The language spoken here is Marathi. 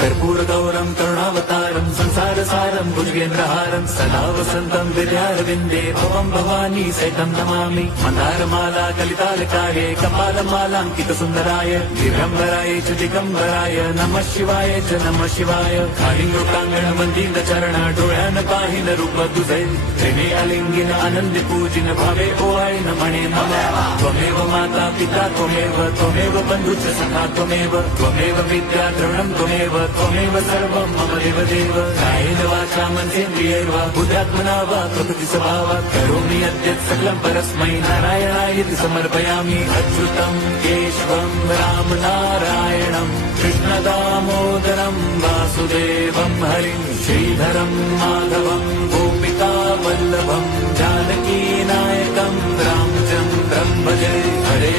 कर्पूरगौरं करुणावतारं संसारसारं भुजगेन्द्रहारं सदा वसन्तं विद्यारविन्दे भवं भवानी सहितं नमामि। मन्दारमाला कलितालकाये कपालमालाङ्कितसुन्दराय दिगम्बराय च दिगम्बराय नमः शिवाय च नमः शिवाय। कालिङ्गोटाङ्गणमन्दिरचरण डोळ्यान पाहिन रूप तुझे प्रेमे अलिंगिन आनंदी पूजिन भावे ओवाळिन म्हणे नमः। त्वमेव माता पिता त्वमेव बन्धुश्च सखा त्वमेव विद्या द्रविणं त्वमेव सर्वं मम देवदेव। कायेन वाचा मनसेन्द्रियैर्वा बुद्ध्यात्मना वा प्रकृति स्वभावात् करोमि यद्यत् सकलं परस्मै नारायणायति समर्पयामि। अच्युतं केशवं राम नारायणं कृष्ण दामोदरं वासुदेवं हरिं श्रीधरं माधवं गोपिका वल्लभं जानकी नायकं रामचन्द्रं भजे। हरे